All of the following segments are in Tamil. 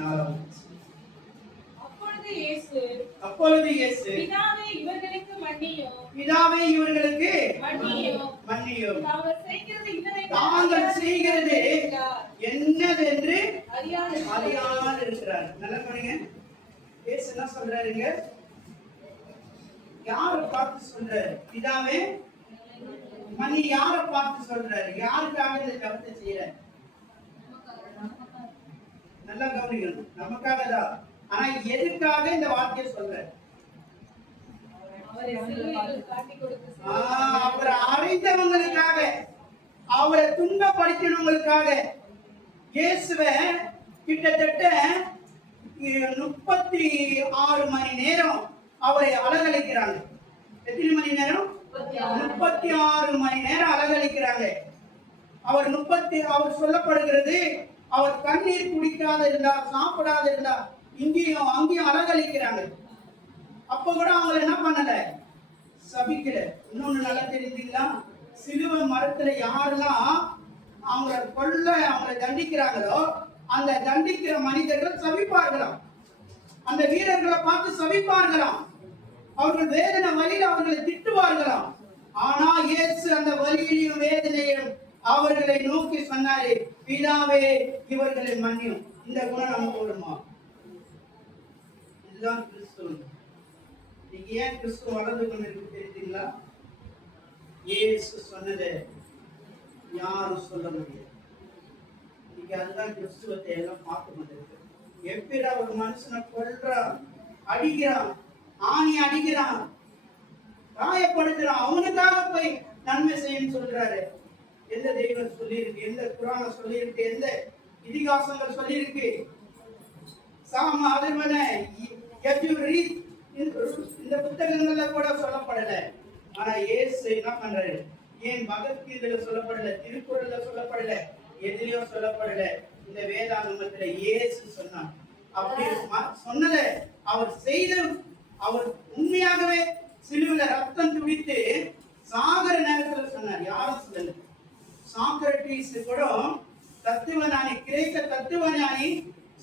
44. அப்பொழுது இயேசு பிதாவே இவர்களுக்கு மன்னியும் தாங்கள் செய்கிறது என்னதென்று அறியாமல் இருக்கிறார். நல்லா பாருங்க, இயேசு என்ன சொல்றாருங்க? யாரை பார்த்து சொல்றாரு? பிதாவே மன்னி. யாரை பார்த்து சொல்றாரு? யாருக்காக இந்த ஜெபத்தை செய்யறாரு? நல்லா கவனிக்கணும், நமக்காக தான். ஆனா எதுக்காக இந்த வார்த்தையை சொல்றாரு? அவரை அறிந்தவங்களுக்காக, அவரை துன்பப்படுத்தினவங்களுக்காக. இயேசுவை கிட்டத்தட்ட 36 மணி நேரம் அவரை அலங்கழிக்கிறாங்க. எத்தனை மணி நேரம்? 36 மணி நேரம் அலங்கழிக்கிறாங்க. அவர் சொல்லப்படுகிறது, அவர் கண்ணீர் குடிக்காத இருந்தார், சாப்பிடாத இருந்தார், இங்கேயும் அங்கேயும் அலங்கழிக்கிறாங்க. அப்ப கூட அவங்களை என்ன பண்ணல? சபிக்கல. இன்னொன்னு நல்லா தெரிஞ்சுங்களா? சிலுவை மரத்துல யாரெல்லாம் அவங்களை தண்டிக்கிறாங்களோ அந்த தண்டிக்கிற மனிதர்கள் சபிப்பார்களாம். அந்த வீரர்களை பார்த்து சபிப்பார்களாம். அவர்கள் வேதனை வழியில் அவர்களை திட்டுவார்களாம். ஆனா இயேசு அந்த வலியிலையும் வேதனையும் அவர்களை நோக்கி சொன்னாரே, பிதாவே இவர்களை மன்னியும். இந்த குணம் நமக்கு வருமா? இதுதான் கிறிஸ்துவ. நீங்க ஏன் கிறிஸ்துவ வளர்ந்து கொண்டு இருக்கு தெரியுங்களா? இயேசு சொன்னதை யாரும் சொல்ல முடியாது. நீங்க அதுதான் கிறிஸ்துவத்தை எல்லாம் பார்க்க முடியாது. எப்படி ஒரு மனுஷனை கொல்றான், அடிக்கிறான், ஆணி அடிக்கிறான், காயப்படுத்துறான், அவனுக்காக போய் நன்மை செய்யணும்னு சொல்றாரு. எந்த தெய்வம் சொல்லியிருக்கு? எந்த குரான் சொல்லியிருக்கு? எந்த இதிகாசங்கள் சொல்லியிருக்கு? சாம அதிர்வன இந்த புத்தகங்கள்ல கூட சொல்லப்படல. ஆனா இயேசு என்ன பண்றாரு? ஏன் பகவத்கீதையில சொல்லப்படல, திருக்குறள்ல சொல்லப்படல, எதிலையோ சொல்லப்படல, இந்த வேதாகமத்துல இயேசு சொன்னார். அப்படி சொன்னத அவர் செய்த, அவர் உண்மையாகவே சிலுவையில ரத்தம் துடித்து சாகர நேரத்துல சொன்னார். யாரும் சொல்லல. சாக்ரட்டிஸ் கூட தத்துவஞானி, கிரேக்க தத்துவஞானி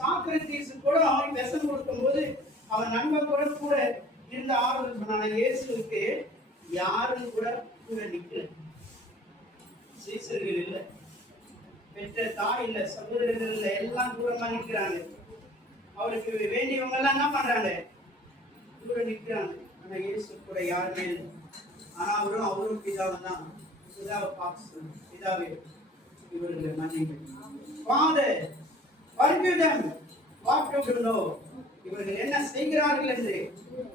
சாக்ரட்டிஸ் கூட விஷம் கொடுக்கும் போது அவன் நண்பன் கூட இருந்த ஆறுதல் சொன்னான். இயேசுக்கு யாரும் கூட நிக்கல. சீசர்கள் இல்லை, பெற்ற தாய் இல்ல, சகோதரர்கள் இல்ல, எல்லாம் தூரமா நிற்கிறாங்க. அவருக்கு வேண்டியவங்க எல்லாம் என்ன பண்றாங்க? தூரம் நிற்கிறாங்க. ஆனா இயேசு கூட யாருமே இல்லை. ஆனா அவரும் பிதாவை தான், பிதாவை பார்த்து சொல்லுங்க, பிதாவே இவர்களை மன்னிங்க. Father, forgive them what to do. இவர்கள் என்ன செய்கிறார்கள் என்று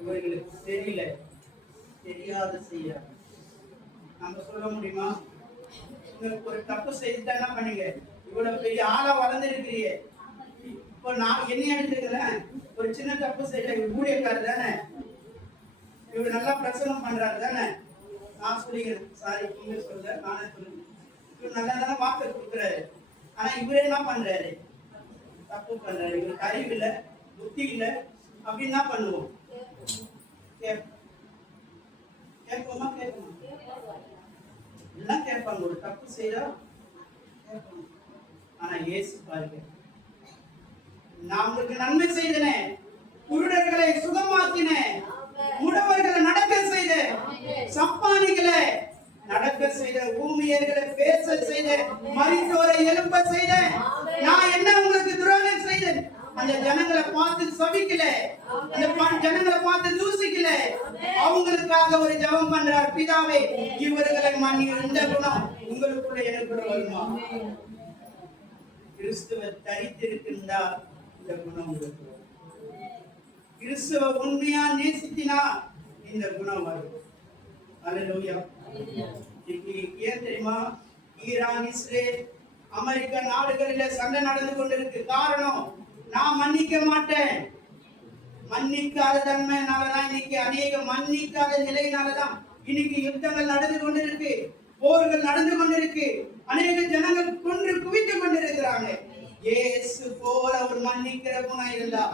இவர்களுக்கு தெரியல, தெரியாத செய்ய. நம்ம சொல்ல முடியுமா? ஒரு தப்பு செய்துட்டா என்ன பண்ணீங்க? இவ்வளவு பெரிய ஆளா வளர்ந்துருக்கிறீங்க, இப்போ நான் என்ன எடுத்துக்கிறேன், ஒரு சின்ன தப்பு செய்யல, இவர் ஊழியக்காரர் தானே, இவர் நல்லா பிரசனம் பண்றாரு தானே, நான் சொல்லிக்கிறேன், சாரி நீங்க சொல்ல, நானே சொல்லுங்க. இவர் நல்லா தானே வாக்கு கொடுக்குறாரு. ஆனா இவரே என்ன பண்றாரு? தப்பு பண்றாரு. இவருக்கு அறிவு இல்லை, புத்தி இல்லை, அப்படின்னு என்ன பண்ணுவோம்? கேட்போமா? கேட்போமா? எல்லாம் கேட்பாங்க. ஒரு தப்பு செய்யறா கேட்பாங்க. ஆனா இயேசு பாருங்க, நான் உங்களுக்கு நன்மை செய்தேன், குருடர்களை சுகமாக்கினேன், முடவர்களை நடக்க செய்த, சப்பானிகளை நடக்க செய்த, ஊமையர்களை பேச செய்த, மரித்தோரை எழுப்ப செய்த. நான் என்ன உங்களுக்கு துரோகம் செய்தேன்? அந்த ஜனங்களை பார்த்து சபிக்கல, அந்த ஜனங்களை பார்த்து தூசிக்கல, அவங்களுக்காக ஒரு ஜெபம் பண்றார். பிதாவே இவர்களை மன்னியும். இந்த குணம் உங்களுக்குள்ள எனக்குள்ள வருமா? கிறிஸ்துவ தரித்திருக்கின்றா இந்த குணம் உங்களுக்கு. கிறிஸ்துவ உண்மையா நேசித்தினா இந்த குணம் வரும். அல்லேலூயா. ஏன் தெரியுமா? ஈரான், இஸ்ரேல், அமெரிக்கா நாடுகளில சண்டை நடந்து கொண்டிருக்கு. காரணம், நான் மன்னிக்க மாட்டேன். மன்னிக்காத தன்மையினாலதான் இன்னைக்கு அநேக மன்னிக்காத நிலையினாலதான் இன்னைக்கு யுத்தங்கள் நடந்து கொண்டிருக்கு, போர்கள் நடந்து கொண்டிருக்கு, அநேக ஜனங்கள் கொன்று குவித்துக் கொண்டிருக்கிறாங்க. இயேசு போல ஒரு மன்னிக்கிற குணம் இருந்தா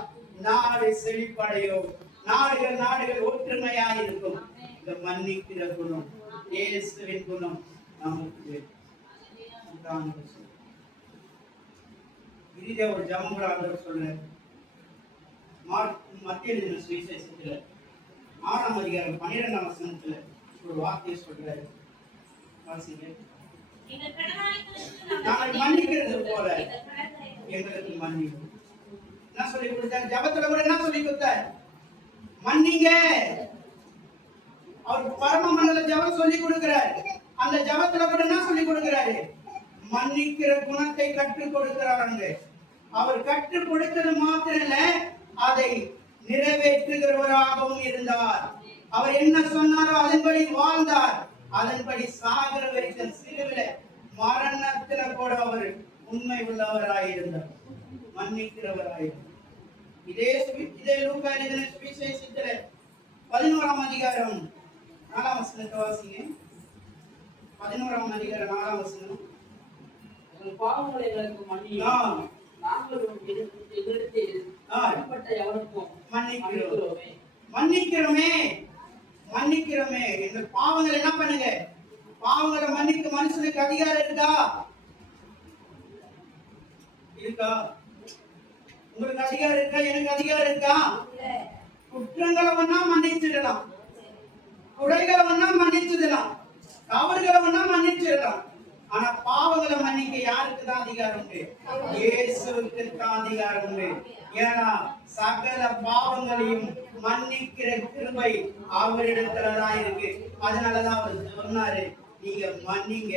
நாடு செழிப்படையும், நாடுகள் ஒற்றுமையா இருக்கும். இந்த மன்னிக்கிற குணம், இயேசுவின் குணம் நமக்கு. இறுதியா ஒரு ஜெபம் கூட ஆண்டவர் சொல்றாரு. மத்திய எழுதின சுவிசேஷத்துல 6ஆம் அதிகாரம் 12ஆம் வசனத்துல ஒரு வார்த்தையை சொல்றாரு. வாசிங்க. நாங்கள் மன்னிக்கிறது போல எங்களுக்கு மன்னிக்கும். என்ன சொல்லி கொடுத்தாரு? ஜெபத்துல கூட என்ன சொல்லி கொடுத்தாரு? மன்னிங்க. அவர் பரம மண்டல ஜெபம் சொல்லி கொடுக்கிறார். அந்த ஜெபத்துல கூட என்ன சொல்லி கொடுக்கிறாரு? மன்னிக்கிற குணத்தை கற்றுக் கொடுக்கிறாங்க. அவர் கற்றுக் கொடுத்தது மாத்திரம் இல்ல, அதை நிறைவேற்றுகிறவராகவும் இருந்தார். அவர் என்ன சொன்னாரோ அதன்படி வாழ்ந்தார். அதன்படி சாகர வரைக்கும் சிலுவில மரணத்துல கூட அவர் உண்மை உள்ளவராயிருந்தார், மன்னிக்கிறவராயிருந்தார். இதே லூக்கா எழுதின சுவிசேஷத்துல 11ஆம் அதிகாரம் 4ஆம் வசனத்தை வாசிங்க. 11ஆம் அதிகாரம் 4ஆம் வசனம். பாவங்களை எங்களுக்கு மன்னியும், நாங்களும் எங்களிடத்தில் அடிபட்ட எவருக்கும் மன்னிக்கிறோமே. எங்க பாவங்களை என்ன பண்ணுங்க? பாவங்களை மன்னிக்க மனுஷனுக்கு அதிகாரம் இருக்கா? உங்களுக்கு அதிகாரம் இருக்கா? எனக்கு அதிகாரம் இருக்கா? குற்றங்களை வேணா மன்னிச்சிடலாம், குறைகளை வேணா மன்னிச்சிடலாம், தவறுகளை வேணா மன்னிச்சிடலாம். ஆனா பாவங்களை மன்னிக்க யாருக்கு தான் அதிகாரம் உண்டு? இயேசுவுக்கு தான் அதிகாரம் உண்டு. ஏன்னா சகல பாவங்களையும் மன்னிக்கிற கிருபை அவரிடத்துலதான் இருக்கு. அதனாலதான் அவர் சொன்னாரு, நீங்க மன்னிங்க.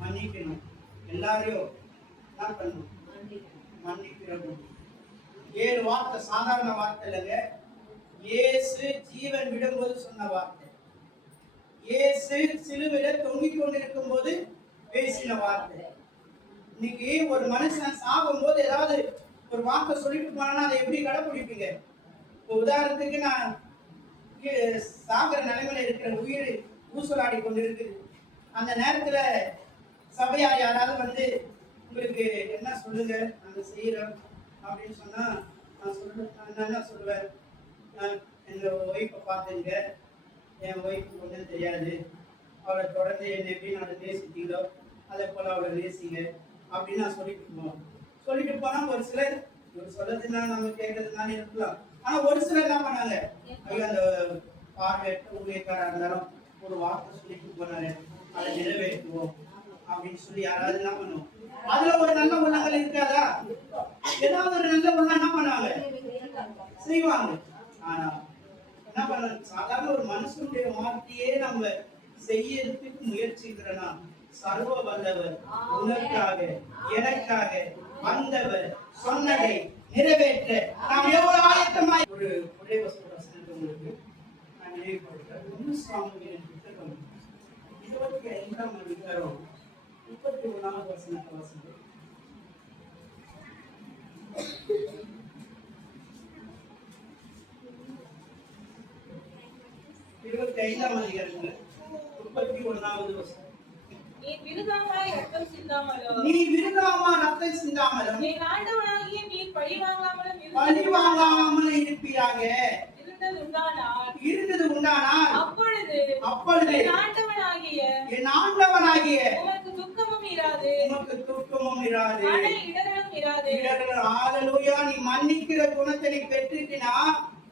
மன்னிக்கணும். எல்லாரையும் என்ன பண்ணணும்? மன்னிக்கிறோம். 7 வார்த்தை சாதாரண வார்த்தை இல்லைங்க. இயேசு ஜீவன் விடும்போது சொன்ன வார்த்தை, இயேசு சிலுவையில தொங்கிக் கொண்டிருக்கும் போது பேசின வார்த்தை. இன்னைக்கு ஒரு மனுஷன் சாகும் போது ஏதாவது ஒரு வார்த்தை சொல்லிட்டு போனா அதை எப்படி கடைபிடிப்பீங்க? உதாரணத்துக்கு நான் சாகிற நிலைமையில இருக்கிற உயிர் ஊசலாடி கொண்டிருக்கு. அந்த நேரத்துல சபையார் யாராவது வந்து உங்களுக்கு என்ன சொல்லுங்க நாங்க செய்யறோம் அப்படின்னு சொன்னா நான் என்ன சொல்லுவேன்? எங்க ஒய்ஃபை பார்த்துங்க, என் ஒய்ஃபு கொஞ்சம் தெரியாது, அவளை தொடர்ந்து என்னை எப்படி நான் நேசித்தீங்களோ அதே போல அவளை நேசிங்க அப்படின்னு நான் சொல்லிட்டு போனா ஒரு சிலர் சொல்றதுனா நம்ம கேட்கறதுனால இருக்கலாம். ஆனா ஒரு சிலர் என்ன பண்ணாங்க? ஐயோ அந்த பார்வையற்ற ஊழியக்காரா இருந்தாலும் ஒரு வார்த்தை சொல்லிட்டு போனாரு, அதை நிறைவேற்றுவோம் அப்படின்னு சொல்லி யாராவது என்ன பண்ணுவோம்? அதுல ஒரு நல்ல உள்ளங்கள் இருக்காதா? ஏதாவது ஒரு நல்ல உள்ள என்ன பண்ணாங்க? செய்வாங்க. ஆனா என்ன பண்ண, சாதாரண ஒரு மனுஷனுடைய வார்த்தையே நம்ம செய்யறதுக்கு முயற்சிக்கிறனா, சர்வ வல்லவர் உனக்காக எனக்காக வந்தவர் சொன்னதை நிறைவேற்ற நாம் எவ்வளவு ஆயத்தமாய். ஒரு ஒரே வசனத்தை உங்களுக்கு நான் நினைவுபடுத்துறேன். 1 சாமுவேலின் புத்தகம் 25ஆம் அதிகாரம் 31ஆம் வசனத்தை வாசிங்க. 25ஆம் அதிகாரத்துல 31வது வசனம். நீ விருதாமாய் ரத்தம் சிந்தாமலும் என் ஆண்டவனாகிய நீ பழிவாங்காமலும் இருப்பீராக இருந்தது உண்டானால் அப்பொழுது என் ஆண்டவனாகிய உமக்கு துக்கமும் இராது, இடரலும் இராது. ஹல்லேலூயா. நீ மன்னிக்கிற குணத்தை நீ பெற்றுட்டினா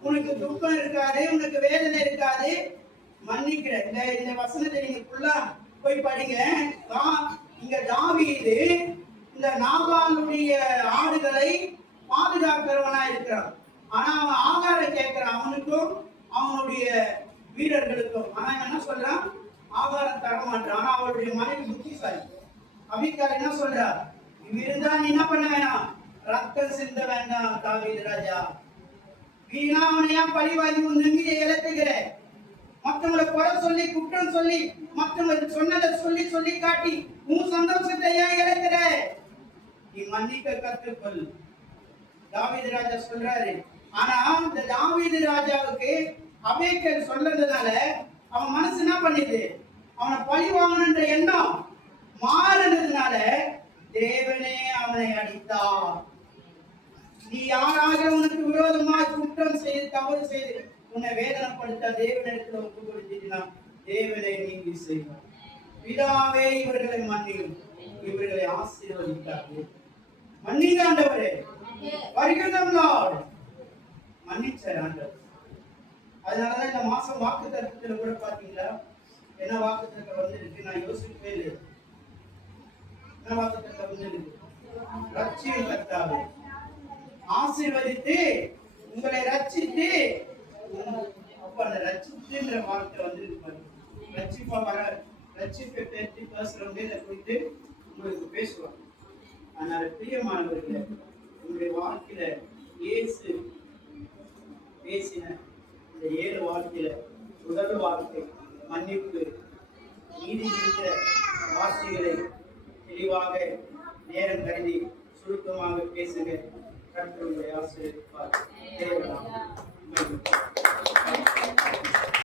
உனக்கு துக்கம் இருக்காது, உனக்கு வேதனை இருக்காது. மன்னிக்கிற இந்த வசனத்தை நீங்க ஃபுல்லா போய் படிங்க. இங்க தாவீது இந்த நாபாலுடைய ஆடுகளை பாதுகாக்கிறவனா இருக்கிறான். ஆனா அவன் ஆகாரம் கேட்கிறான், அவனுக்கும் அவனுடைய வீரர்களுக்கும். ஆனா என்ன சொல்றான்? ஆகாரம் தர மாட்டான். ஆனா அவருடைய மனைவி புத்திசாலி அபிகார் என்ன சொல்றா? இருந்தா நீ என்ன பண்ண வேணாம், ரத்தம் சிந்த வேண்டாம் தாவீது ராஜா. வீணா அவனையா பழிவாங்கி உன் நம்பிக்கை இழத்துகிற, மற்றவங்களை குறை சொல்லி குற்றம் சொல்லி மற்றவங்க சொன்னதை சொல்லி சொல்லி காட்டி உன் சந்தோஷத்தை ஏன் இழக்கிற? நீ மன்னிக்க கற்றுக்கொள் தாவீது ராஜா சொல்றாரு. ஆனா இந்த தாவீது ராஜாவுக்கு அபிகேல் சொல்றதுனால அவன் மனசு என்ன பண்ணிது? அவனை பழி வாங்கணுன்ற எண்ணம் மாறினதுனால தேவனே அவனை அடித்தார். நீ யாராக உனக்கு விரோதமாய் குற்றம் செய்து தவறு செய்து உன்னை வேதனைப்படுத்த தேவனிடத்தில் ஒப்பு கொடுத்தீங்கன்னா தேவனை நீங்கி செய்வார். பிதாவே இவர்களை மன்னியும், இவர்களை ஆசீர்வதித்தார்கள். மன்னிங்க ஆண்டவரே, forgive them Lord. மன்னிச்சார் ஆண்டவர். அதனாலதான் இந்த மாசம் வாக்குத்தத்தத்துல கூட பாத்தீங்களா என்ன வாக்குத்தத்தம் வந்திருக்கு? நான் யோசிக்கவே இல்லை. என்ன வாக்குத்தத்தம் வந்திருக்கு? ரட்சியும் கர்த்தாவே, ஆசீர்வதித்து உங்களை ரட்சித்து. அப்ப அந்த ரட்சித்துன்ற வார்த்தை வந்திருக்கு. ரட்சிப்பா வர ரட்சிப்பை பற்றி பேசுறவங்க இதை குறித்து உங்களுக்கு பேசுவாங்க. அதனால பிரியமானவர்களே, உங்களுடைய வாழ்க்கையில இயேசு பேசின இந்த 7 வார்த்தையில முதல் வார்த்தை மன்னிப்பு. நீதி இருக்கிற வார்த்தைகளை தெளிவாக நேரம் கருதி சுருக்கமாக பேசுங்க. கர்த்தருடைய ஆசீர்வாதம்.